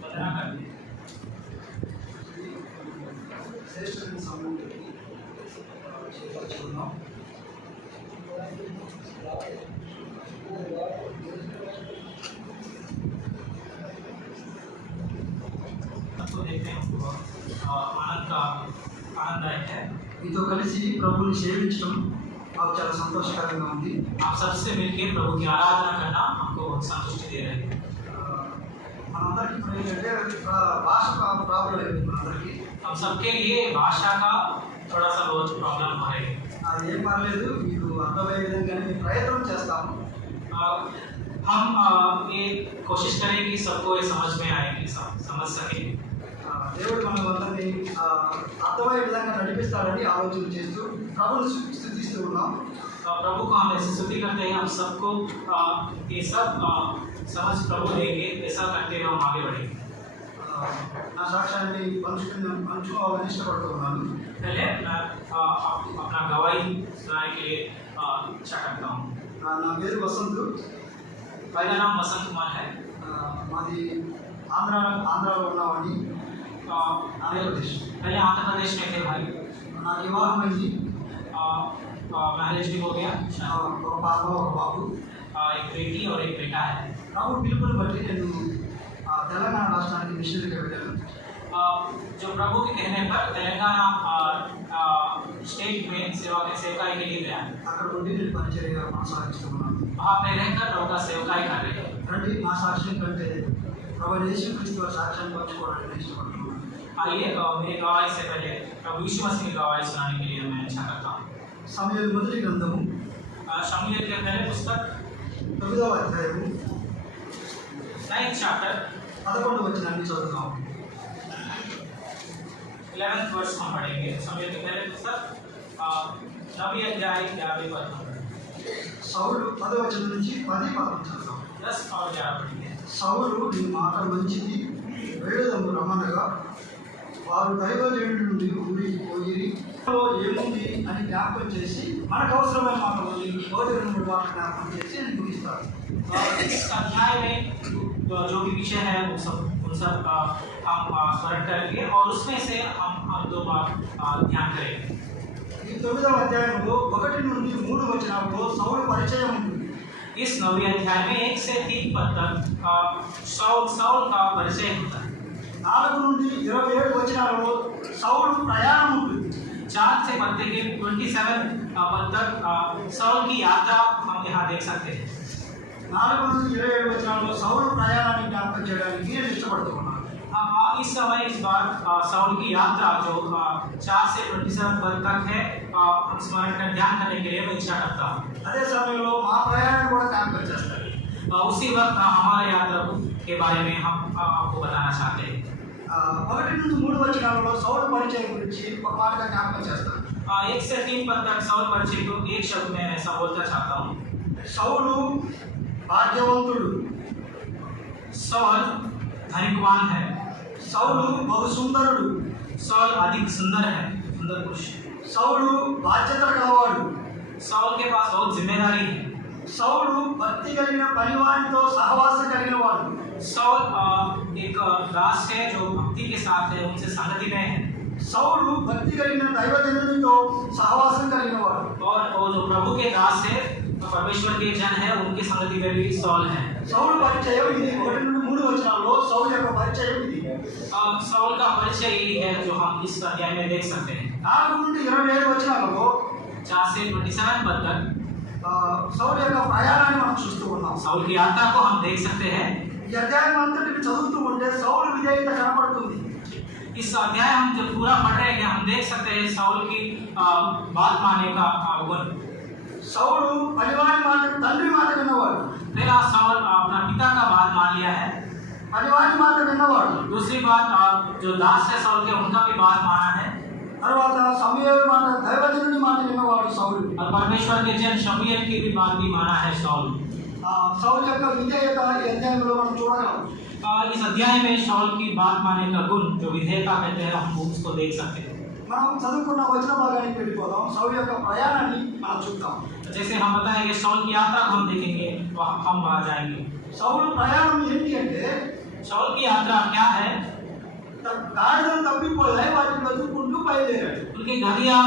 वंदना करते हैं। तो देखते हैं आनंद का आनंददायक है। మీతో కలిసి ప్రభుని సేవించడం మాకు చాలా సంతోషకరంగా ఉంది. आप सबसे मिलकर प्रभु की आराधना करना हमको बहुत संतुष्टि दे रहे हैं। మనందరికీ ఇప్పుడు ఏంటంటే భాష ప్రాబ్లం అయిపోయింది మనందరికీ. हम सबके लिए भाषा का थोड़ा सा बहुत प्रॉब्लम है। అది ఏం పర్లేదు, మీకు అర్థమయ్యే విధంగానే మేము ప్రయత్నం చేస్తాము. हम ये कोशिश करें कि सबको ये समझ में आए कि समझ सके। దేవుడు మనం అందరినీ అర్థమయ్యే విధంగా నడిపిస్తాడని ఆలోచన చేస్తూ ప్రభుని స్తుతిస్తూ ఉన్నాం. प्रभु को हम ऐसे स्तुति करते हैं, हम सबको ये सब समझ प्रभु देंगे, ऐसा करते हुए हम आगे बढ़ेंगे। నా సాక్ష్యాన్ని పంచుకోవాలని ఇష్టపడుతూ ఉన్నాను. पहले मैं अपना गवाही सुनाने के लिए इच्छा करता हूँ। నా పేరు వసంత్. मेरा नाम वसंत कुमार है। మాది ఆంధ్రాలో ఉన్నవాడిని. ఆంధ్రప్రదేశ్. पहले आंध्र प्रदेश में थे भाई। నాకు వివాహం అయింది. मैरिज भी हो गया। ఒక పాప ఒక బాబు. एक बेटी और एक बेटा है। ప్రభు పిలుపుని బట్టి నేను తెలంగాణ రాష్ట్రానికి మిషనరీగా వెళ్ళాను. जो प्रभु के कहने पर तेलंगाना स्टेट में सेवकाई के लिए गया। అక్కడ ఉండి నేను పరిచర్య కొనసాగిస్తున్నాను. वहाँ पे रहकर प्रभु का सेवकाई कर रहे हैं। రండి, నా సాక్ష్యం కంటే ప్రభు యేసుక్రీస్తు వారి సాక్ష్యాన్ని పంచుకోవడానికి నేను ఇష్టపడుతున్నాను. आइए मेरी गवाही से पहले प्रभु यीशु मसीह की गवाही सुनाने के लिए मैं इच्छा करता हूँ। సమూయేలు మొదటి గ్రంథము शमूएल के पहले पुस्तक 9వ అధ్యాయము 9th chapter 11వ వచనాన్ని చదువుతాం. 11th verse हम पढ़ेंगे। शमूएल के पहले पुस्तक 9वीं अध्याय 11वें पद हम पढ़ेंगे। సౌలు 10వ వచనం నుంచి 10 చదువుతాం. 10 और 11 पढ़ेंगे। సౌలు నీ మాట మంచిది, వెళ్ళదము రమ్మనగా వారు దైవజనుడి నుండి ఊరికి పోయి ఏముంది అని జ్ఞాపకం చేసి మనకు అవసరమైన మాట భోజనం మాట జ్ఞాపకం చేసి అని ముగిస్తారు. इस अध्याय में जो भी विषय है उन सब हम स्मरण करेंगे और उसमें से हम 2 बार ध्यान करेंगे। ఈ 9వ అధ్యాయంలో 1 నుండి 3 వచనాల్లో సౌలు పరిచయం ఉంటుంది. इस 9वें अध्याय में 1 से 3 पद तक साउल का परिचय होता है। 4 నుండి 27 వచనాలలో సౌలు ప్రయాణం ఉంటుంది. 4 से पद के 27 पद तक साउल की यात्रा हम यहाँ देख सकते हैं। 4 నుండి 27 వచనాల్లో సౌలు ప్రయాణాన్ని జ్ఞాపకం చేయడానికి నేను ఇష్టపడుతున్నాను. इस समय इस बार साउल की यात्रा जो 4 से 27 पद तक है हम स्मरण कर ध्यान करने के लिए मैं इच्छा करता हूँ। అదే సమయంలో మా ప్రయాణం కూడా జ్ఞాపకం చేస్తారు. उसी वक्त हमारे यात्रा के बारे में हम आपको बताना चाहते हैं। 1 నుండి 3 వచనాలలో సౌలు పరిచయం గురించి ఒక మాటగా జ్ఞాపకం చేస్తాను. 1 से 3 पद तक साउल परिचय को एक शब्द में ऐसा बोलना चाहता हूँ। సౌలు భాగ్యవంతుడు. साउल धनिकवान है। సౌలు బహు సుందరుడు. साउल अधिक सुंदर है, सुंदर पुरुष। సౌలు బాధ్యతలు కలవాడు. साउल के पास बहुत जिम्मेदारी है। సౌలు భక్తి కలిగిన పనివాడితో సహవాసం కలిగిన వాడు. साउल एक दास है जो भक्ति के साथ है, उनसे संगति में है। సౌలు భక్తి కలిగిన దైవజనునితో సహవాసం కలిగిన వాడు. और वो जो प्रभु के दास है, परमेश्वर के जन है, उनकी संगति में भी साउल है। సౌలు పరిచయం ఇది. 1 నుండి 3 వచనాల్లో సౌలు యొక్క పరిచయం ఇది. साउल का परिचय यही है जो हम इस अध्याय में देख सकते हैं। 4 నుండి 27 వచనాలలో 4 से 27 पद तक సౌలు యొక్క ప్రయాణాన్ని మనం చూస్తూ ఉన్నాం. साउल की यात्रा को हम देख सकते हैं। ఈ అధ్యాయం అంతటిని చదువుతూ ఉంటే సౌలు విధేయత కనపడుతుంది. इस अध्याय हम जब पूरा पढ़ रहे हैं हम देख सकते हैं साउल की बात मानने का गुण। సౌలు పనివాడి మాట, తండ్రి మాట విన్నవాడు. पहला साउल अपना पिता का बात मान लिया है। పనివాడి మాట విన్నవాడు. दूसरी बात जो दास है साउल के उनका भी बात माना है। తర్వాత సమూయేలు మాట, దైవజనుడి మాట విన్నవాడు సౌలు. और परमेश्वर के जन शमूएल की भी बात भी माना है साउल। సౌలు యొక్క విధేయత ఈ అధ్యాయంలో మనం చూడగలం. इस अध्याय में साउल की बात मानने का गुण जो विधेयता कहते हैं हम उसको देख सकते हैं। మనం చదువుకున్న వచన భాగానికి వెళ్ళిపోదాం. సౌలు యొక్క ప్రయాణాన్ని మనం చూద్దాం. जैसे हम बताएंगे शाऊल की यात्रा को हम देखेंगे, हम वहाँ जाएंगे। సౌలు ప్రయాణం ఏంటి అంటే शाऊल की यात्रा क्या है? గాడిదలు తప్పిపోయాయి, వాటిని వెతుక్కుంటూ బయలుదేరాడు. उनकी घड़ियाँ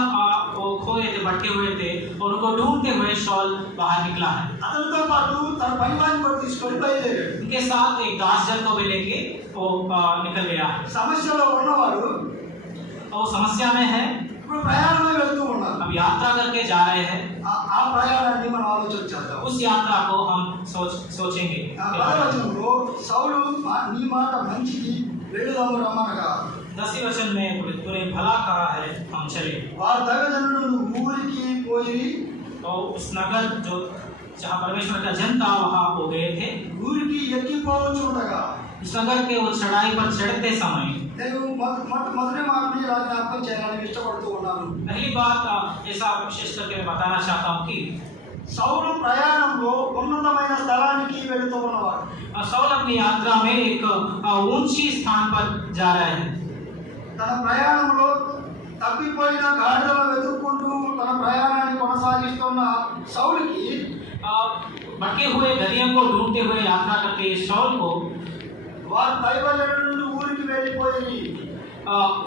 वो खोए थे, भटके हुए थे और उनको ढूंढते हुए शाऊल बाहर निकला है। అతనితో పాటు తన పనివాడిని కూడా తీసుకొని బయలుదేరాడు. उनके साथ एक दासजन को भी लेके वो निकल गया। సమస్యలో ఉన్నవాడు वो समस्या में है, ఇప్పుడు ప్రయాణమే వెళ్తూ ఉన్నారు. अब यात्रा करके जा रहे हैं। ఆ ప్రయాణాన్ని మనం ఆలోచన చేద్దాం. उस यात्रा को हम सोचेंगे। పదవచనంలో సౌలు నీ మాట మంచిది, వెళుదాము రమ్మనగా 10वें वचन में तूने भला कहा है, हम चले। వారు దైవజనుడు ఊరికి పోయి और उस नगर जो जहाँ परमेश्वर का जन था वहाँ वो गए थे। ఊరికి ఎక్కిపోవచ్చుండగా उस नगर के वो चढ़ाई पर चढ़ते समय నేను మొదటి మాటని ఇలా జ్ఞాపకం చేయాలని ఇష్టపడుతూ ఉన్నాను. पहली बात ऐसा विशेष करके मैं बताना चाहता हूँ कि సౌలు ప్రయాణంలో ఉన్నతమైన స్థలానికి వెళుతూ ఉన్నవాడు. शाऊल अपनी यात्रा में एक ऊंची स्थान पर जा रहे हैं। తన ప్రయాణంలో తప్పిపోయిన గాడిదలను వెతుక్కుంటూ తన ప్రయాణాన్ని కొనసాగిస్తున్న సౌలుకి भटके हुए गलियों को ढूंढते हुए यात्रा करते शाऊल को వారు దైవజనుడు ఊరికి వెళ్ళిపోయి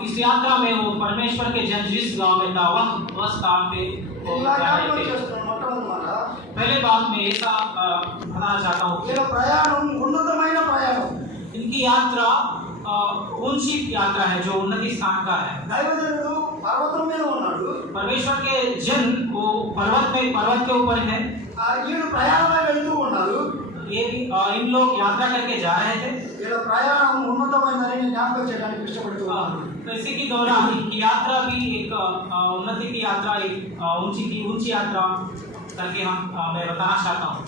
इस यात्रा में वो परमेश्वर के जन जिस गांव में था वह स्थान पे वो ఇలా जा रहे జ్ఞాపకం थे। చేస్తున్నాను. మొట్టమొదటి మాట पहले बात में ऐसा बताना चाहता हूँ ఈయన ప్రయాణం ఉన్నతమైన ప్రయాణం. इनकी यात्रा ऊंची यात्रा है जो उन्नति स्थान का है। దైవజనుడు పర్వతం మీద ఉన్నాడు. परमेश्वर के जन वो पर्वत के ऊपर है। ఈయన ప్రయాణమై వెళ్తూ ఉన్నారు. ये इन लोग यात्रा करके जा रहे थे। ఈయన ప్రయాణం ఉన్నతమైనదని నేను జ్ఞాపకం చేయడానికి ఇష్టపడుతూ ఉన్నాను. तो इसी के दौरान इनकी यात्रा भी एक उन्नति की यात्रा, एक ऊंची यात्रा करके मैं बताना चाहता हूँ।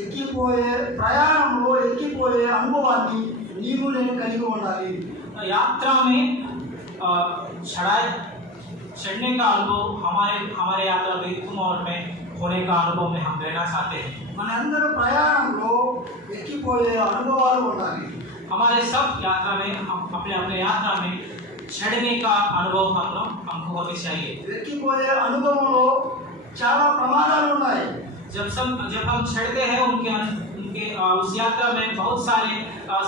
ఎక్కిపోయే ప్రయాణంలో ఎక్కిపోయే అనుభవాన్ని నీవు నేను కలిగి ఉండాలి. यात्रा में चढ़ने का अनुभव हमारे यात्रा में तुम और मैं होने का अनुभव में हम रहना चाहते हैं। మనందరూ ప్రయాణంలో ఎక్కిపోయే అనుభవాలు ఉండాలి. हमारे सब यात्रा में हम अपने यात्रा में चढ़ने का अनुभव हमको होनी चाहिए। ఎక్కిపోయే అనుభవంలో చాలా ప్రమాదాలు ఉన్నాయి. जब हम चढ़ते हैं उनके उस यात्रा में बहुत सारे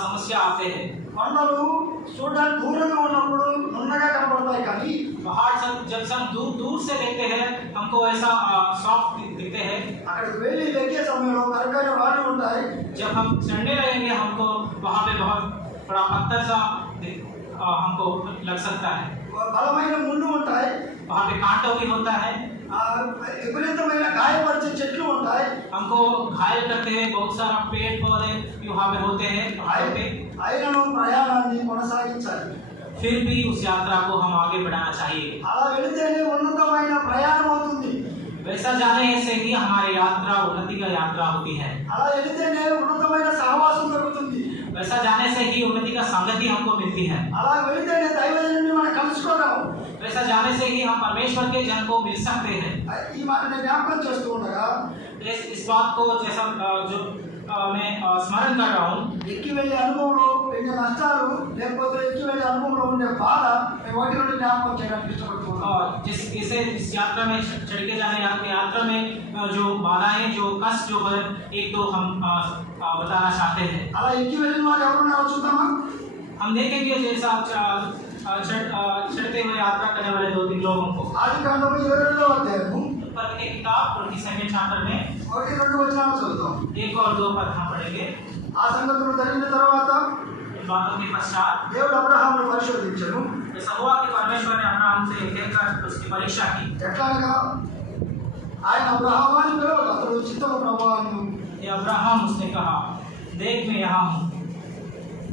समस्या आते हैं। కొండలు చూడడానికి దూరంగా ఉన్నప్పుడు నున్నగా కనబడతాయి, కానీ पहाड़ जब हम दूर से देखते हैं हमको ऐसा सॉफ्ट दिखते हैं। అక్కడికి వెళ్ళి ఎక్కే సమయంలో కరకైన రాళ్ళు ఉంటాయి. जब हम चढ़ने लगेंगे हमको वहाँ पे बहुत बड़ा पत्थर सा हमको लग सकता है। బలమైన ముళ్ళు ఉంటాయి. वहाँ पे कांटो भी होता है। విపరీతమైన గాయపరిచే చెట్లు ఉంటాయి. हमको घायल करते हैं बहुत सारा पेड़ पौधे वहाँ पे होते हैं पहाड़ पे। అయినను ప్రయాణాన్ని కొనసాగించాలి. फिर भी उस यात्रा को हम आगे बढ़ाना चाहिए। అలా వెళితేనే ఉన్నతమైన ప్రయాణం అవుతుంది. वैसा जाने से ही हमारी यात्रा उन्नति का यात्रा होती है। అలా వెళితేనే ఉన్నతమైన సహవాసం దొరుకుతుంది. वैसा जाने से ही उन्नति का संगति हमको मिलती है। అలా వెళితేనే దైవజనుడిని మనం కలుసుకోగలం. वैसा जाने से ही हम परमेश्वर के जन को मिल सकते हैं। ఈ మాట నేను జ్ఞాపకం చేస్తూ ఉండగా इस बात को जैसा जो मैं स्मरण कर रहा हूँ, ఎక్కి వెళ్ళే అనుభవంలో ఎన్ని నష్టాలు లేకపోతే ఎక్కి వెళ్ళే అనుభవంలో ఉండే బాధ నేను వాటి నుండి జ్ఞాపకం చేయడానికి ఇష్టపడుతున్నాను. और जैसे इस यात्रा में चढ़ के जाने यात्रा में जो बाधाएं जो कष्ट जो है एक दो हम बताना चाहते हैं। అలా ఎక్కి వెళ్ళిన వారు ఎవరున్నారో చూద్దామా? हम देखेंगे जैसा चढ़ते हुए यात्रा करने वाले 2-3 लोगों को। ఆదికాండము 22వ అధ్యాయము पर की किताब 22 चैप्टर में 1-2 వచనాలు చదువుతాం. 1 और 2 पद हम पढ़ेंगे। ఆ సంగతులు జరిగిన తర్వాత इन बातों के पश्चात దేవుడు అబ్రహామును పరిశోధించెను. ऐसा हुआ कि परमेश्वर ने अब्राहम से देखकर उसकी परीक्षा की। ఎట్లాగా ఆయన అబ్రహాము అని పిలవక అతడు చిత్తము ప్రభువాను. ये अब्राहम उसने कहा देख मैं यहाँ हूँ।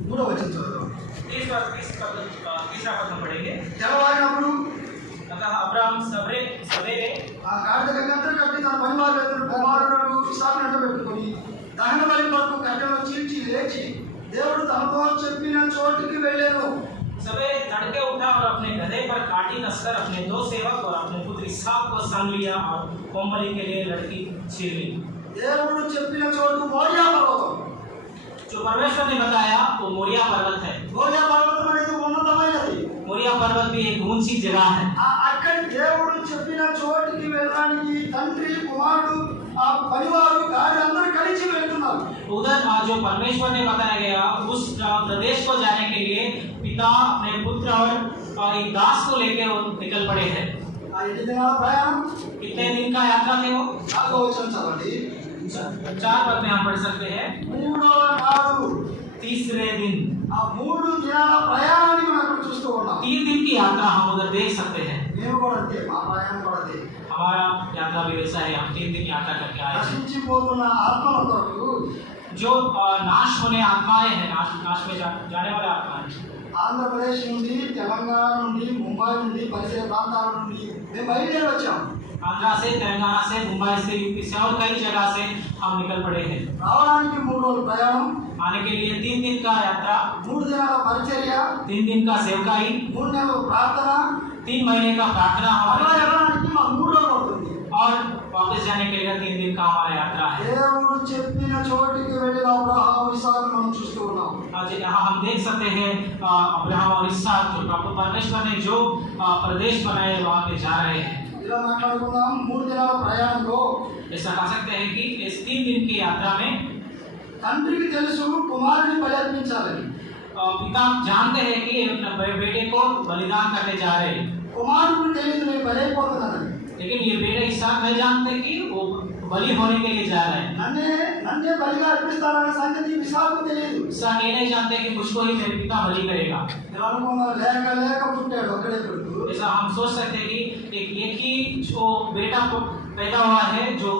3వ వచనం చదువుతాం. 30 और 30 पद हम पढ़ेंगे। తెల్లవారినప్పుడు अतः अब्राहम सवेरे ఆ గాడిద గంటలు కట్టి తన పనివారు కుమారుడు ఇస్సాకును వెంట పెట్టుకొని దహన బలి కొరకు కట్టెలు చీల్చి లేచి దేవుడు తనతో చెప్పిన చోటికి వెళ్ళాను. सवेरे तड़के उठा और अपने गधे पर काटी कसकर अपने 2 सेवक और अपने पुत्र इसहाक को संग लिया और कोमली के लिए लड़की छीन ली। దేవుడు చెప్పిన చోటు మోరియా పర్వతం. जो परमेश्वर ने बताया वो मोरिया पर्वत है। మోరియా పర్వతం అనేది ఉన్నతమైనది. मोरिया पर्वत भी एक ऊंची जगह है। అక్కడ దేవుడు చెప్పిన చోటికి వెళ్ళడానికి తండ్రి కుమారుడు ఆ పరివారు గారందరూ కలిసి వెళ్తున్నారు। उधर जो परमेश्वर ने बताया गया उस प्रदेश को जाने के लिए पिता अपने पुत्र और एक दास को लेके वो निकल पड़े हैं। ఆ 8 దినాల ప్రయాణం कितने दिन का यात्रा थे वो? 4వ వచనం చదవండి। 4 पद में हम पढ़ सकते हैं। 3వ నాడు तीसरे दिन। ఆ 3 దినాల ప్రయాణాన్ని మనం అక్కడ చూస్తూ ఉన్నాం। 3 दिन की यात्रा हम उधर देख सकते हैं। మేము కూడా అంతే, మా ప్రయాణం కూడా అదే। हमारा यात्रा भी वैसा है, हम 3 दिन यात्रा करके आए हैं। నశించిపోతున్న ఆత్మల కొరకు जो नाश होने आत्माएं हैं, नाश में जाने वाले आत्माएं, ఆంధ్రప్రదేశ్ నుండి, తెలంగాణ నుండి, ముంబై నుండి, పరిసర ప్రాంతాల నుండి మేము బయలుదేరి వచ్చాము। आंध्रा से, तेलंगाना से, मुंबई से, यूपी से और कई जगह से हम निकल पड़े हैं। రావడానికి 3 రోజుల ప్రయాణం, आने के लिए 3 दिन का यात्रा, 3 దినాల పరిచర్య, 3 दिन का सेवकाई, 3 నెలల ప్రార్థన, 3 महीने का प्रार्थना అలా हमारे, వెళ్ళడానికి మాకు 3 రోజులు అవుతుంది। और वापस जाने के लिए 3 दिन का हमारा यात्रा है। దేవుడు చెప్పిన చోటికి వెళ్ళిన అబ్రహాము ఇస్సాకు మనం చూస్తూ ఉన్నాం। आज यहाँ हम देख सकते हैं अब्राहम और इसहाक, जो प्रभु परमेश्वर ने जो प्रदेश बनाए वहाँ पे जा रहे हैं। ఇలా మాట్లాడుకుందాం। 3 దినాల ప్రయాణంలో ऐसा कह सकते हैं कि इस 3 दिन की यात्रा में తండ్రికి తెలుసు కుమారుని బలి అర్పించాలని। पिता जानते हैं कि अपने बेटे को बलिदान करने जा रहे हैं, కుమారుడికి తెలియదు నేను బలైపోతున్నానని। लेकिन ये बेटे इसहाक नहीं जानते कि वो बलि होने के लिए जा रहे हैं। నన్నే బలిగా అర్పిస్తారనే సంగతి ఇస్సాకు తెలియదు। इसहाक ये नहीं जानते कि मुझको ही मेरे पिता बलि करेगा। ఇలా అనుకున్నా, లేక పుట్టాడు ఒక్కడే కొడుకు। ऐसा हम सोच सकते हैं कि एक ही जो बेटा को पैदा हुआ है, जो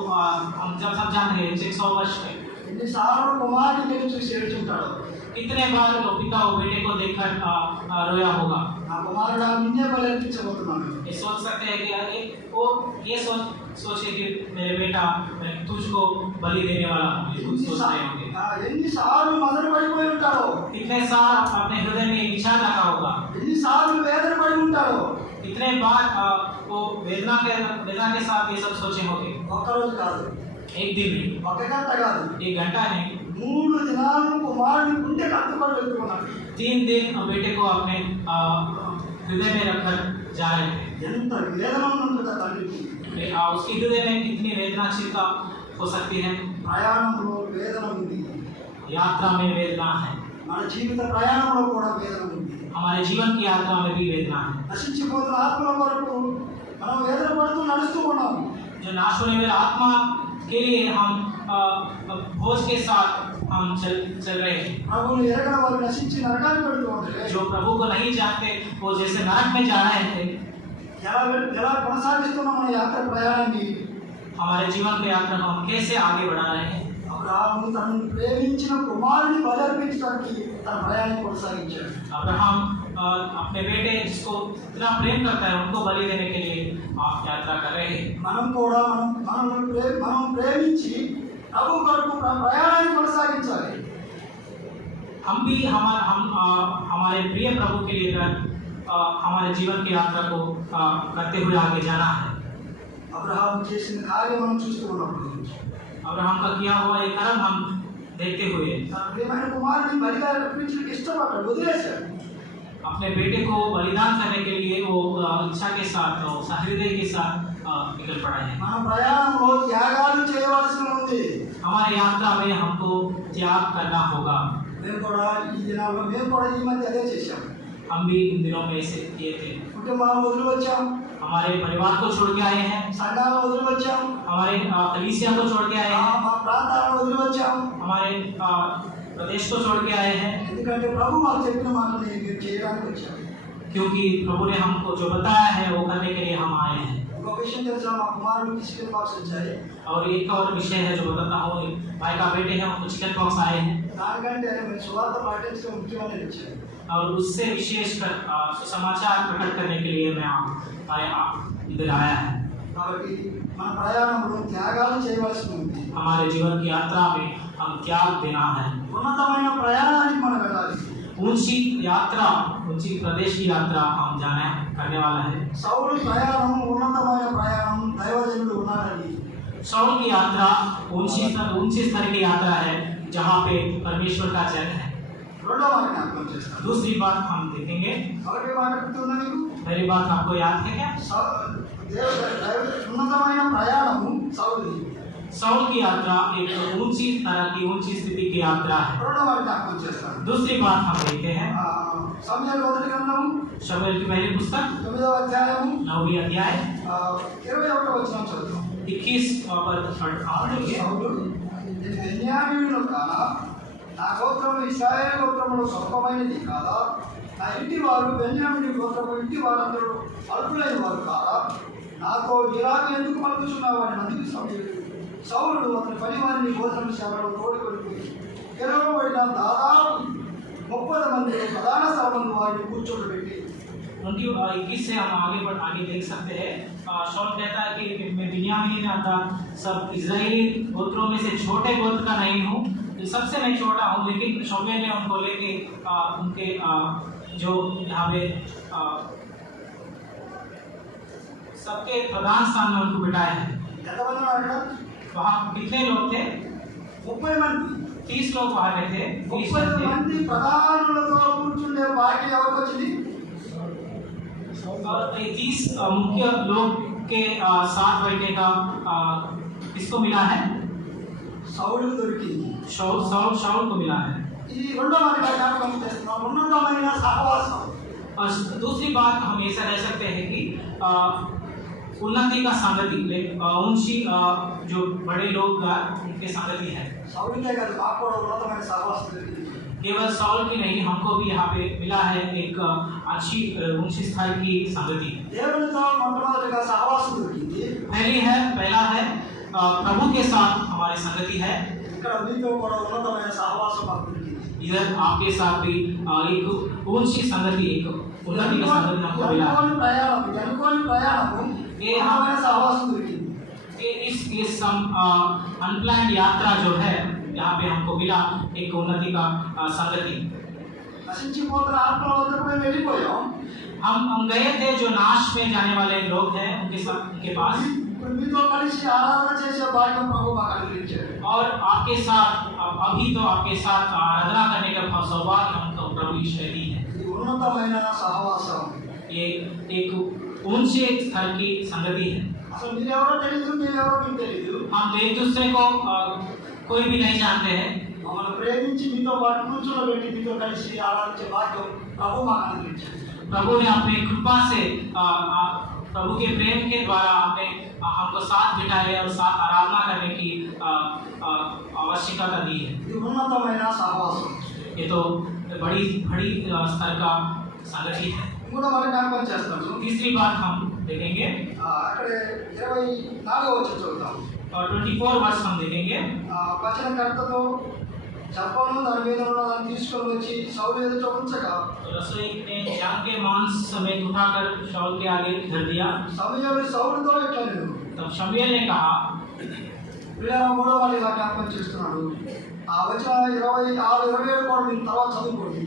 हम जब सब जानते हैं 600 वर्ष में ఎన్నిసార్లు కుమారుడిని చూసి ఏడ్చుంటాడు। कितने बार वो पिता वो बेटे को देखकर रोया होगा। నా కుమారుడు నిన్నే బలి అర్పించబోతున్నాను। ये सोच सकते हैं कि वो ये सोचे कि मेरे बेटा मैं तुझको बलि देने वाला हूँ, ये कुछ सोच रहे होंगे। ఎన్నిసార్లు మదన పడిపోయి ఉంటాడో, कितने साल अपने हृदय में विचार रखा होगा, ఎన్నిసార్లు వేదన పడి ఉంటాడో। कितने बार वो वेदना के साथ ये सब सोचे होंगे। ఒక్కరోజు కాదు, एक दिन नहीं, ఒక గంట కాదు, 1 घंटा नहीं, 3 దినాలు కుమారుని గుండె కట్టుకొని వెళ్తున్నాడు। 3 दिन बेटे को अपने हृदय में रखकर जा रहे थे। ఎంత వేదన ఉంటుందా తండ్రికి। उसके हृदय में कितनी वेदनाशीलता हो सकती है। ప్రయాణంలో వేదన ఉంది, यात्रा में वेदना है, మన జీవిత ప్రయాణంలో కూడా వేదన ఉంది। हमारे जीवन की यात्रा में भी वेदना है। నశించిపోతున్న ఆత్మల కొరకు మనం వేదన పడుతూ నడుస్తూ ఉన్నాము। जो नाश होने वाले आत्मा के लिए हम भोज के साथ हम चल रहे हैं। ప్రభువుని ఎరగని వారు నశించి నరకానికి వెళ్తూ ఉంటారు। जो प्रभु को नहीं जानते वो जैसे नरक में जा रहे थे। ఎలా కొనసాగిస్తున్నాం మన యాత్ర ప్రయాణాన్ని। हमारे जीवन की यात्रा को हम कैसे आगे बढ़ा रहे हैं। అబ్రహాము తనను ప్రేమించిన కుమారుని బలి అర్పించడానికి తన ప్రయాణాన్ని కొనసాగించాడు। अब्राहम अपने बेटे जिसको इतना प्रेम करता है उनको बलि देने के लिए आप यात्रा कर रहे हैं। మనం కూడా మనం ప్రేమించి ప్రభు కొరకు ప్రయాణాన్ని కొనసాగించాలి। हम भी हमारे प्रिय प्रभु के लिए हमारे जीवन की यात्रा को करते हुए आगे जाना है। అబ్రహాము చేసిన కార్యం మనం చూస్తూ ఉన్నప్పుడు अब्राहम का किया हुआ एक कर्म हम देखते हुए తన ప్రియమైన కుమారుని బలిగా అర్పించడానికి ఇష్టపడ్డాడు, వదిలేశాడు। अपने बेटे को बलिदान करने के लिए वो इच्छा के साथ हृदय के साथ निकल पड़ा है। మన ప్రయాణంలో త్యాగాలు చేయవలసి ఉంది। हमारे यात्रा में हमको त्याग करना होगा। మేము కూడా ఈ మధ్య అదే చేశాం। हम भी इन दिनों में ऐसे किए थे। కుటుంబాలను వదిలి వచ్చాం, हमारे परिवार को छोड़ के आए हैं, సంఘాలను వదిలి వచ్చాం, हमारे कलीसिया को छोड़ के आए हैं, మా ప్రాంతాలను వదిలి వచ్చాం। हमारे प्रदेश को छोड़ के आए हैं, ఎందుకంటే ప్రభు మాకు చెప్పిన మాటని మేము చేయడానికి వచ్చాం। क्योंकि प्रभु ने हमको जो बताया है वो करने के लिए हम आए हैं। ఇంకొక విషయం తెలుసా, మా కుమారుడికి చికెన్ బాక్స్ వచ్చాయి। और एक और विषय है जो बताता हूँ, भाई का बेटे हैं उनको चिकन पॉक्स आए हैं, దానికంటే మేము సువార్త పాటించడం ముఖ్యమని వచ్చాను। और उससे विशेष कर सुसमाचार प्रकट करने के लिए मैं इधर आया है। కాబట్టి మన ప్రయాణంలో త్యాగాలు చేయవలసి ఉంది। हमारे जीवन की यात्रा में हम त्याग देना है। ఉన్నతమైన ప్రయాణానికి మనం వెళ్ళాలి। ऊंची यात्रा, ऊंची प्रदेश की यात्रा हम जाने करने वाला है। సౌలు ప్రయాణం ఉన్నతమైన ప్రయాణం, దైవజనుడు ఉన్నాడని। शाऊल की यात्रा ऊंची स्तर की यात्रा है जहाँ पे परमेश्वर का जन है। రెండో మాట జ్ఞాపకం చేస్తాను. दूसरी बात हम देखेंगे. ఒకటి మాట గుర్తుందా మీకు? पहली बात आपको याद है क्या? ఉన్నతమైన ప్రయాణము సౌలుది. साउल की यात्रा एक ऊंची तरह की ऊंची स्थिति की यात्रा है. రెండో మాట జ్ఞాపకం చేస్తాను. दूसरी बात हम देखते हैं సమూయేలు మొదటి గ్రంథము शमूएल की पहली पुस्तक 9వ అధ్యాయము 9वीं अध्याय 21వ వచనం చదువుతాం. 21 पर पढ़ेंगे. సౌలు నేను బెన్యామీనును కానా, నా గోత్రము ఇశ్రాయేలు గోత్రములో స్వల్పమైనది కాదా, నా ఇంటి వారు బెన్యామీను గోత్రము ఇంటి వారందరూ అల్పులైన వారు కాదా, నాతో ఇలాగ ఎందుకు పలుకుచున్నావు అని అందుకు సౌలుడు అతని పనివారిని భోజనం శాలలో తోడుకొని గెలవబడిన దాదాపు 30 మంది ప్రధాన స్థలమందు వారిని కూర్చోబెట్టి 21 से हम आगे देख सकते हैं. शाऊल कहता है कि मैं बिन्यामीन अर्थात सब इजराइली गोत्रों में से छोटे गोत्र का नहीं हूँ, सबसे मैं छोटा हूँ, लेकिन शमूएल ने उनको लेके उनके जो यहाँ पे सबके प्रधान स्थान में उनको बिठाया है. वहाँ कितने लोग थे? 30 మంది. 30 लोग वहाँ पे थे. 30 మంది ప్రధానులతో కూర్చుండే భాగ్యం ఎవరికి వచ్చింది? और 30 मुख्य लोग के साथ बैठने का किसको मिला है? సౌలుకు దొరికింది. शाऊल को मिला है. ఇది రెండో మాట జ్ఞాపకం చేస్తున్నాం. ఉన్నతమైన సహవాసం. और दूसरी बात हम ऐसा कह सकते हैं कि उन्नति का संगति, ऊंची जो बड़े लोग उनके संगति है. సౌలుకే కాదు, మాకు కూడా ఉన్నతమైన సహవాసం దొరికింది. केवल साउल की नहीं, हमको भी यहाँ पे मिला है एक अच्छी ऊंची स्थाई की संगति. దేవునితో మొట్టమొదటిగా సహవాసం దొరికింది. पहला है प्रभु के साथ हमारी संगति है. ఇక్కడ మీతో కూడా ఉన్నతమైన సహవాసం మాకు దొరికింది. इधर आपके साथ भी एक ऊंची संगति, एक उन्नति का संगति हमको मिला है. ये हमारे सहवास दొరికింది. इस अनप्लान्ड यात्रा जो है यहाँ पे हमको मिला एक उन्नति का संगति. నశించిపోతున్న ఆత్మల వద్దకు మేము వెళ్ళిపోయాం. हम गए थे जो नाश में जाने वाले लोग हैं उनके पास. మీతో కలిసి ఆరాధన చేసే భాగ్యం ప్రభు మాకు అనుగ్రహించాడు. और आपके साथ अभी तो आपके साथ आराधना करने का सौभाग्य हमको प्रभु ईश्वर दी है. ఇది ఉన్నతమైన సహవాసం. ये एक ऊंचे स्तर की संगति है. అసలు మీరెవరో తెలియదు, మీరెవరో మీకు తెలియదు. हम एक दूसरे को कोई भी नहीं जानते हैं. మమ్మల్ని ప్రేమించి మీతో పాటు కూర్చోబెట్టి మీతో కలిసి ఆరాధించే భాగ్యం ప్రభు మాకు అనుగ్రహించాడు. प्रभु ने अपनी कृपा से प्रभु के प्रेम के द्वारा आपने हमको साथ बिठाए और साथ आराधना करने की आवश्यकता दी है. ఇది ఉన్నతమైన సహవాసం. ये तो बड़ी स्तर का संगति है. ఇంకొక మాట జ్ఞాపకం చేస్తాను. तीसरी बात हम देखेंगे అక్కడే 24వ వచనం చదువుతాం. और 24 वर्ष हम देखेंगे. వచనకర్తతో చెప్పను దాని మీద ఉన్నదాన్ని తీసుకొని వచ్చి సౌలు ఎదుట ఉంచగా रसोई ने जान के मांस समेत उठाकर शाऊल के आगे धर दिया. సమూయేలు సౌలుతో ఇట్లా నేను तब शमूएल ने कहा. వీళ్ళ మూడో వాళ్ళు ఇలా జ్ఞాపకం చేస్తున్నాడు. ఆ వచన 26, 27 కూడా మీరు తర్వాత చదువుకోండి.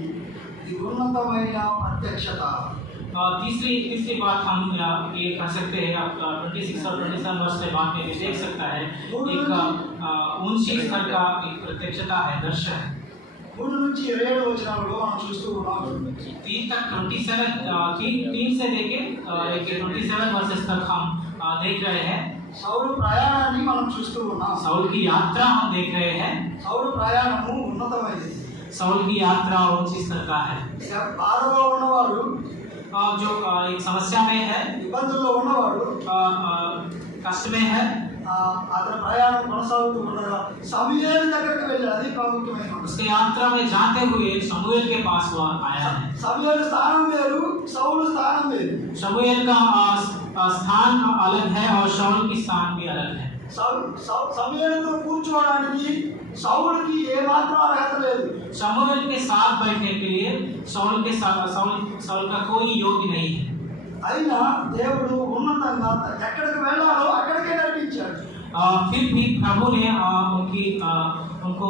ఇది ఉన్నతమైన ప్రత్యక్షత. तीसरी बात हम ये कर सकते हैं. 26 और 27 वर्ष से बाद में भी देख सकता है एक ऊंची स्तर का एक प्रत्यक्षता है, दर्शन है. 3 నుంచి 27 వచనాలలో మనం చూస్తూ ఉన్నాం. 3 तक 27 3 से लेके 27 वर्षेस तक हम देख रहे हैं. సౌలు ప్రయాణాన్ని మనం చూస్తూ ఉన్నాం. साउल की यात्रा हम देख रहे हैं. సౌలు ప్రయాణము ఉన్నతమైనది. साउल की यात्रा ऊंची स्तर का है. బాధలో ఉన్నవాడు, जो एक समस्या में है, ఇబ్బందుల్లో ఉన్నవాడు, कष्ट में है, అతని ప్రయాణం కొనసాగుతూ ఉండగా సమూయేలు దగ్గరికి వెళ్ళాడు. అది ప్రాముఖ్యమైన. उसके यात्रा में जाते हुए शमूएल के पास वो आया है. సమూయేలు స్థానం వేరు, సౌలు స్థానం వేరు. शमूएल का स्थान अलग है और शाऊल की स्थान भी अलग है. సమూయేలుతో కూర్చోవడానికి సౌలుకి ఏ మాత్రం అర్హత లేదు. शमूएल के साथ बैठने के लिए साउल का कोई योग्य नहीं है. అయినా దేవుడు ఉన్నతంగా ఎక్కడికి వెళ్ళాలో అక్కడికే నడిపించాడు. फिर भी प्रभु ने उनको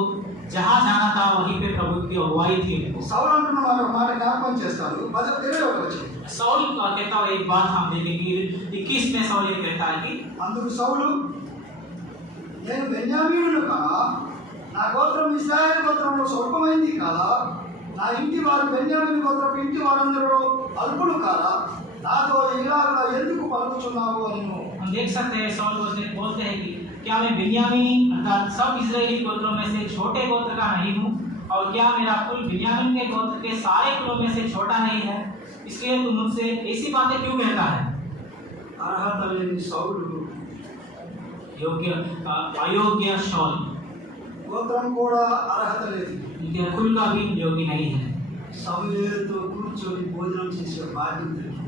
जहाँ जाना था वहीं पे प्रभु की अगुवाई थी. సౌలు అంటున్న మాట జ్ఞాపకం చేస్తాడు. 21వ వచనం. साउल कहता है एक बात हम देखेंगे. 21 में साउल ये कहता है कि అందుకు సౌలు నేను బెన్యామీనును కాదా, నా గోత్రం ఇశ్రాయేలు గోత్రంలో స్వల్పమైంది కాదా, నా ఇంటి వారు బెన్యామీను గోత్రపు ఇంటి వారందరూ అల్పులు కారా, నాతో ఇలాగ ఎందుకు పలుకుచున్నావు అనెను. हम देख सकते हैं सौल बोलते हैं कि क्या मैं बिन्यामीनी अर्थात सब इजरायली गोत्रों में से छोटे गोत्र का नहीं हूँ, और क्या मेरा कुल बिन्यामीन के गोत्र के सारे कुलों में से छोटा नहीं है, इसलिए तुम मुझसे ऐसी बातें क्यों कहता है। అర్హత లేని సౌలు अयोग्य शौल, గోత్రం కూడా అర్హత లేదు. इनके कुल का भी योग्य नहीं है, సమూయేలుతో కూర్చొని భోజనం చేసే భాగ్యం దొరికింది.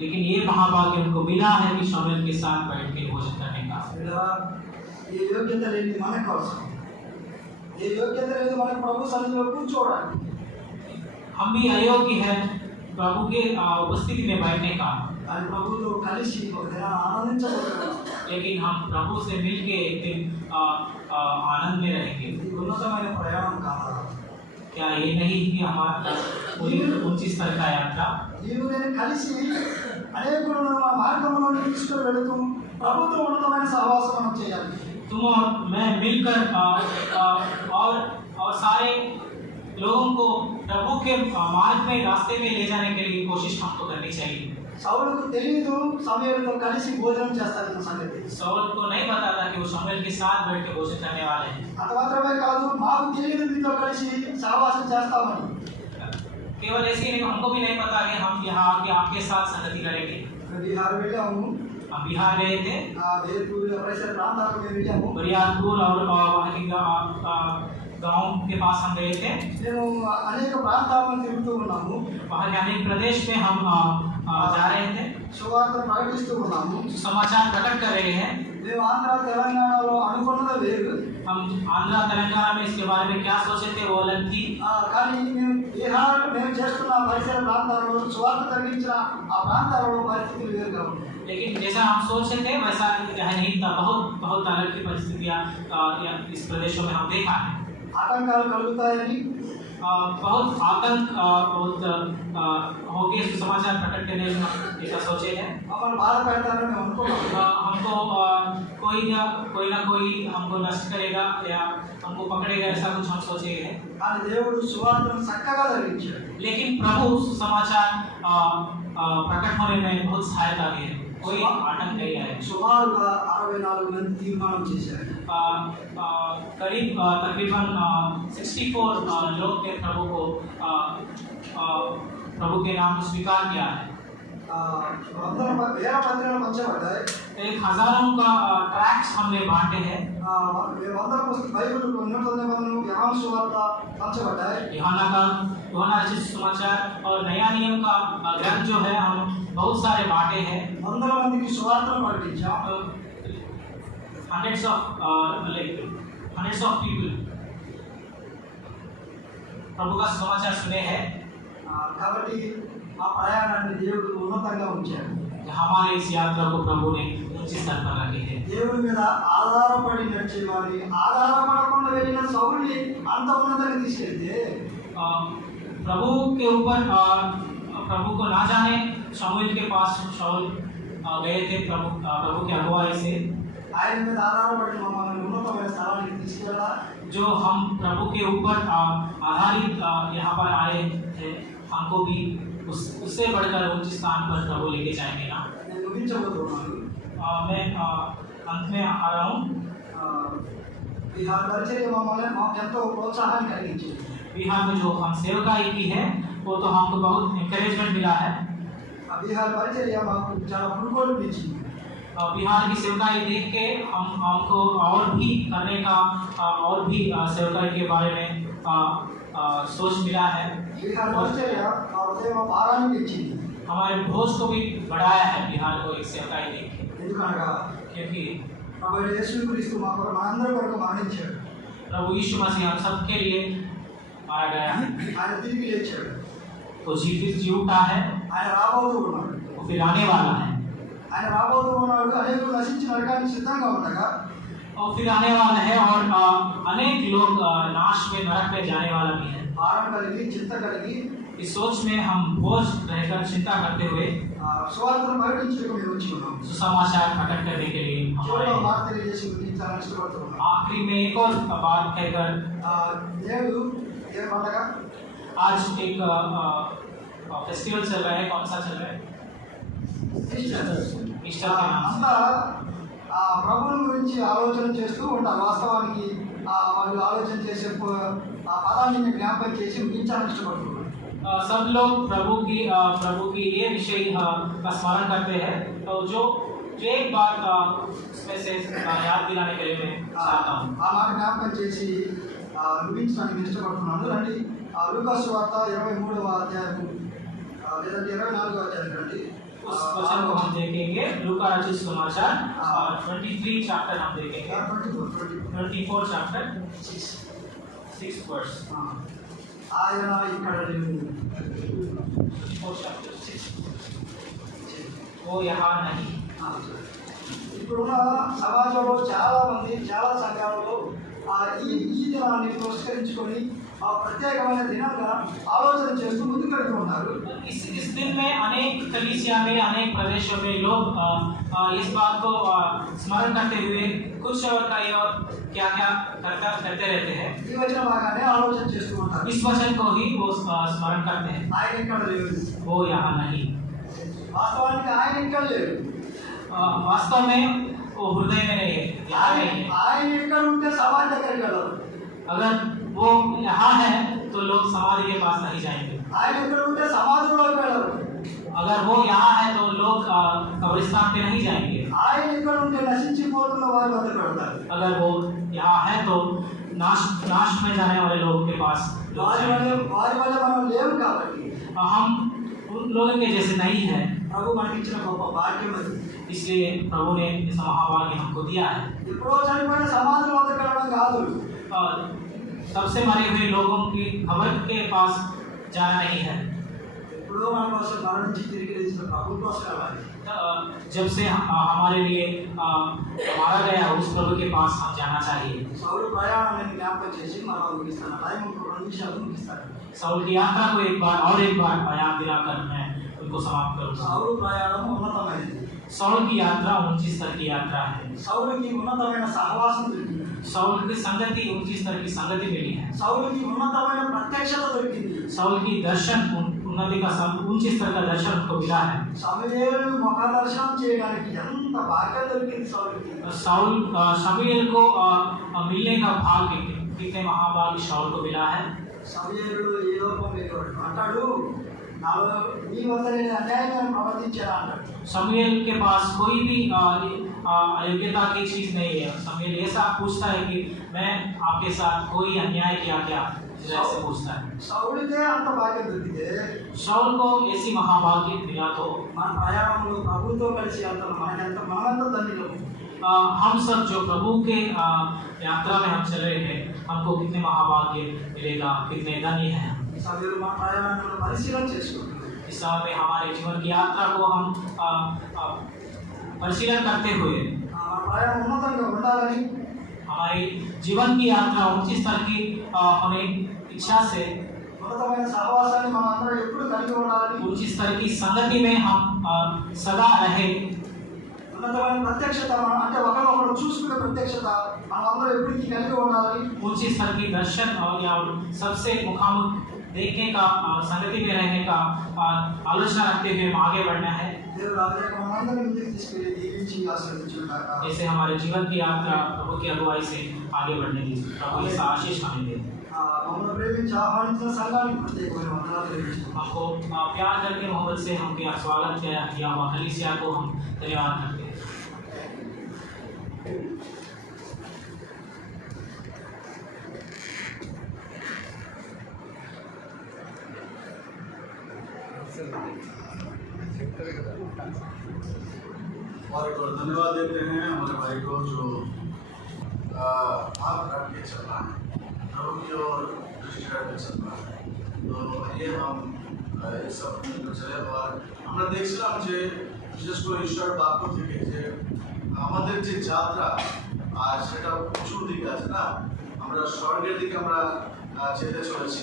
लेकिन ये महाभाग्य उनको मिला है कि शमूएल के साथ बैठ के भोजन करने का। ఇలా ఏ యోగ్యత లేని మనకు అవసరం, ఏ యోగ్యత లేదు మనకు ప్రభు సన్నిధిలో కూర్చోవడానికి. हम भी अयोग्य हैं प्रभु के उपस्थिति में बैठने का, కానీ ప్రభుతో కలిసి ఒక దినాన ఆనందించబోతున్నాం. लेकिन हम प्रभु से मिलके एक दिन आनंद में रहेंगे। ఇది ఉన్నతమైన ప్రయాణం కాదా? क्या ये नहीं कि हमारा पूरी ऊंची स्तर का यात्रा, నీవు నేను కలిసి అనేకులను మా మార్గంలో తీసుకుని వెళుతూ ప్రభుత్వ ఉన్నతమైన సహవాసం మనం చేయాలి. तुम और मैं मिलकर और सारे लोगों को प्रभु के मार्ग में रास्ते में ले जाने के लिए कोशिश हमको करनी चाहिए। సౌలుకు తెలియదు సమూయేలుతో కలిసి భోజనం చేస్తారన్న సంగతి. सौल को नहीं पता था कि वो शमूएल के साथ बैठ के भोजन करने वाले हैं। అంత మాత్రమే కాదు, మాకు తెలియదు మీతో కలిసి సహవాసం చేస్తామని. केवल ऐसे ही नहीं, हमको भी नहीं पता कि हम यहाँ आके आपके साथ संगति करेंगे। బీహార్ వెళ్ళాము, हम बिहार गए थे, వేర్పూర్ పరిసర ప్రాంతాలకు మేము వెళ్ళాము. बरियारपुर और वहाँ के गाँव के पास हम गए थे। మేము అనేక ప్రాంతాలను తిరుగుతూ ఉన్నాము, वहाँ के अनेक प्रदेश में हम जा रहे थे, సువార్త ప్రకటిస్తూ ఉన్నాము. समाचार प्रकट कर रहे हैं। మేము ఆంధ్ర తెలంగాణలో అనుకున్నది వేరు, हम आंध्र तेलंगाना में इसके बारे में क्या सोचे थे वो अलग थी, కానీ మేము బీహార్ మేము చేస్తున్న పరిసర ప్రాంతాల్లో సువార్త ప్రకటించిన ఆ ప్రాంతాలలో పరిస్థితులు వేరుగా ఉన్నాయి. लेकिन जैसा हम सोचे थे वैसा नहीं था। बहुत बहुत अलग की परिस्थितियाँ इस प्रदेशों में हम देखा है। ఆటంకాలు కలుగుతాయని, बहुत आतंक बहुत होके सुसमाचार प्रकट करने में ऐसा सोचे हैं। మమ్మల్ని బాధ పెడతారని మేము అనుకున్నాము. हमको कोई ना कोई हमको नष्ट करेगा या हमको पकड़ेगा, ऐसा कुछ हम सोचे हैं। కానీ దేవుడు సువార్తను చక్కగా జరిగించాడు. लेकिन प्रभु सुसमाचार प्रकट होने में बहुत सहायता दी है, कोई आतंक नहीं आया। సుమారుగా 64 మంది తీర్మానం చేశారు. करीब तकरीबन 64 लोग ने प्रभु के नाम को स्वीकार किया है। వేల పత్రికలు పంచబడ్డాయి. एक हजारों का ट्रैक्स हमने बांटे हैं। వందల బైబిల్ నూతన నిబంధనలు యోహాను సువార్త పంచబడ్డాయి. यूहन्ना रचित सुसमाचार और नया नियम का ग्रंथ जो है हम बहुत सारे बांटे हैं। వందల మందికి సువార్తను ప్రకటించాం. hundreds of people प्रभु का सुसमाचार सुने हैं। కాబట్టి ఆ ప్రయాణాన్ని దేవుడు ఉన్నతంగా ఉంచాడు. हमारे इस यात्रा को प्रभु ने ऊंचे स्तर पर रखे हैं। దేవుడి మీద ఆధారపడి నడిచేవారి, ఆధారపడకుండా వెళ్ళిన సౌలుని అంత ఉన్నతంగా తీసుకెళ్తే प्रभु के ऊपर प्रभु को ना जाने शमूएल के पास शाऊल गए थे प्रभु के अगुवाई से। ఆయన మీద ఆధారపడి మమ్మల్ని ఉన్నతమైన స్థలానికి తీసుకెళ్ళా. जो हम प्रभु के ऊपर आधारित यहाँ पर आए थे, हमको भी उससे बढ़कर उच्च स्थान पर प्रभु लेके जाएंगे ना। నేను ముగించబోతున్నాను. मैं अंत में आ रहा हूँ। బిహార్ పరిచర్య మమ్మల్ని మాకు ఎంతో ప్రోత్సాహాన్ని కలిగించింది. बिहार में जो हम सेवकाई की है वो तो हमको बहुत इंकरेजमेंट मिला है। బిహార్ పరిచర్య మాకు చాలా పురుగోలు ఇచ్చింది. बिहार की सेवकाई देख के हमको और भी करने का और भी सेवकाई के बारे में सोच मिला है। బిహార్ పరిచర్య మా హృదయ భారాన్ని ఇచ్చింది. हमारे भोज को भी बढ़ाया है बिहार को एक सेवकाई देख के, ఎందుకనగా क्योंकि ప్రభు యేసుక్రీస్తు మా కొరకు మనందరి కొరకు మరణించాడు. प्रभु यीशु मसीह हम सबके लिए मारा गया है। ఆయన తిరిగి లేచాడు. तो जी उठा है, ఆయన రాబోతూ ఉన్నాడు. वो फिर आने वाला है। ఆయన రాబోతూ ఉన్నాడు. అనేకులు నశించి నరకానికి సిద్ధంగా ఉండగా और फिर आने वाला है और अनेक लोग नाश में नरक में जाने वाला भी है। భారం కలిగి చింత కలిగి इस सोच में हम बोझ रहकर चिंता करते हुए సువార్తను ప్రకటించడానికి మేము వచ్చి ఉన్నాం. सुसमाचार प्रकट करने के लिए చివరిలో మాట తెలియజేసి ముగించాలని ఇష్టపడుతున్నాం. आखिरी में एक और बात कहकर దేవుడు ఏ పండగ आज एक फेस्टिवल चल रहा है, कौन सा चल रहा है? ईस्टर के नाम से। అంతా ప్రభువుని గురించి ఆలోచన చేస్తూ ఉంటారు. వాస్తవానికి వాళ్ళు ఆలోచన చేసే ఆ పదాన్ని నేను జ్ఞాపకం చేసి ముగించాలని ఇష్టపడుతున్నాను. सब लोग प्रभु की ये विषय का स्मरण करते हैं। तो जो एक बात इसमें से याद दिलाने के लिए मैं चाहता हूँ। ఆ మాట జ్ఞాపకం చేసి ముగించడానికి ఇష్టపడుతున్నాను. రండి లూకాసు వార్త 23వ అధ్యాయం లేదంటే 24వ అధ్యాయం రండి. उस वचन को हम देखेंगे। लूका रचित सुसमाचार 23 चैप्टर हम देखेंगे। 24 चैप्टर 6 वर्स। ఆయన ఇక్కడ లేడు. 24 चैप्टर 6 वो यहाँ नहीं। ఇప్పుడున్న సమాజంలో చాలా మంది చాలా సంఘాలలో ఈ దినాన్ని పురస్కరించుకొని ప్రత్యేకమైన దినంగా ఆలోచన చేస్తూ ముందుకు వెళ్తూ ఉన్నారు. इस दिन में अनेक कलीसिया में अनेक प्रदेशों में लोग इस बात को स्मरण करते हुए कुछ और कई और क्या क्या करते रहते हैं। ఈ వచన భాగాన్ని ఆలోచన చేస్తూ ఉంటారు. इस वचन को ही वो स्मरण करते हैं। ఆయన ఇక్కడ లేడు. वो यहाँ नहीं। వాస్తవానికి ఆయన ఇక్కడ లేడు. वास्तव में वो हृदय में नहीं है, यहाँ नहीं है। ఆయన ఇక్కడ ఉంటే సమాజ దగ్గరికి వెళ్ళరు. अगर वो यहाँ है तो लोग समाधि के पास नहीं जाएंगे। ఆయన ఇక్కడ ఉంటే సమాజంలోకి వెళ్ళరు. अगर वो यहाँ है तो लोग कब्रिस्तान पे नहीं जाएंगे। ఆయన ఇక్కడ ఉంటే నశించిపోతున్న వారి వద్దకు వెళ్తారు. अगर वो यहाँ है तो नाश में जाने वाले लोगों के पास వారి వల్ల మనం లేవు కాబట్టి हम उन लोगों के जैसे नहीं है। ప్రభు మనకి ఇచ్చిన గొప్ప భాగ్యం అది. इसलिए प्रभु ने इस महाभाग्य हमको दिया है। ఎప్పుడో చనిపోయిన సమాజం వద్దకు వెళ్ళడం కాదు. सबसे मरे हुए लोगों की खबर के पास जाना नहीं है। ఎప్పుడో మన కోసం మరణించి తిరిగి లేచిన ప్రభు కోసం వెళ్ళాలి. जब से हमारे लिए मारा गया उस प्रभु के पास हम जाना चाहिए। సౌలు ప్రయాణాన్ని జ్ఞాపకం చేసి మనం ముగిస్తాను. టైం 2 నిమిషాలు ముగిస్తాను. साउल की यात्रा को एक बार याद दिलाकर मैं उनको समाप्त करूँगा। సౌలు ప్రయాణం ఉన్నతమైనది. साउल की यात्रा ऊंची स्तर की यात्रा है। సౌలుకి ఉన్నతమైన సహవాసం దొరికింది. साउल की संगति ऊंची स्तर की संगति मिली है। సౌలుకి ఉన్నతమైన ప్రత్యక్షత దొరికింది. साउल की दर्शन उन्नति का ऊंची स्तर का दर्शन उनको मिला है। సమూయేలు ముఖ దర్శనం చేయడానికి ఎంత భాగ్యం దొరికింది సౌలుకి. साउल शमूएल को मिलने का भाग्य कितने महाभाग्य शाऊल को मिला है। సమూయేలు ఏ లోపం లేనివాడు అంటాడు, నాలో నీ వద్ద నేను అన్యాయంగా ప్రవర్తించాను అంటాడు. शमूएल के पास कोई भी अयोग्यता की चीज नहीं है। शमूएल ऐसा पूछता है कि मैं आपके साथ कोई अन्याय किया क्या, ऐसे पूछता है। సౌలుకే అంత భాగ్యం దొరికితే शाऊल को ऐसी महाभाग्य मिला तो మన ప్రయాణంలో ప్రభుతో కలిసి వెళ్తాం. మనమంతా ధన్యులం. हम सब जो प्रभु के यात्रा में हम चल रहे हैं हमको कितने महाभाग्य मिलेगा, कितने धन्य हैं। సభ్యులు మన ప్రయాణంలో పరిశీలన చేసుకుంటారు. इस समय में हमारे जीवन की यात्रा को हम परिशीलन करते हुए మన ప్రయాణం ఉన్నతంగా ఉండాలని, हमारी जीवन की यात्रा ऊंची स्तर की होने इच्छा से ఉన్నతమైన సహవాసాన్ని మనం అందరం ఎప్పుడు కలిగి ఉండాలని, ऊंची स्तर की संगति में हम सदा रहे। ఉన్నతమైన ప్రత్యక్షత అంటే ఒకరినొకరు చూసుకునే ప్రత్యక్షత మనం అందరం ఎప్పటికీ కలిగి ఉండాలని, ऊंची स्तर की दर्शन और या सबसे मुखामुख देखने का संगति में रहने का आलोचना रखते हुए हम आगे बढ़ना है। దేవుడు ఆజ్ఞకు మనందరినీ ముందుకు తీసుకెళ్ళి దీవించి ఆశీర్వదించుగాక. जैसे हमारे जीवन की यात्रा प्रभु की अगुवाई से आगे बढ़ने की प्रभु ऐसा आशीष हमें दे। మమ్మల్ని ప్రేమించి ఆహ్వానించిన సంఘానికి ప్రత్యేకమైన వందనాలు తెలియజేస్తున్నాం. हमको प्यार करके मोहब्बत से हम क्या स्वागत किया हुआ कलीसिया को हम धन्यवाद करते हैं। और एक और धन्यवाद देते हैं हमारे भाई को जो हाथ रख के चल रहा है, प्रभु की ओर दृष्टि रख के चल रहा है। तो ये हम इस सब चले और আমরা দেখছিলাম যে বিশেষ করে ঈশ্বর বাক্য থেকে যে আমাদের যে যাত্রা আর সেটা উঁচুর দিকে আছে না, আমরা স্বর্গের দিকে আমরা যেতে চলেছি।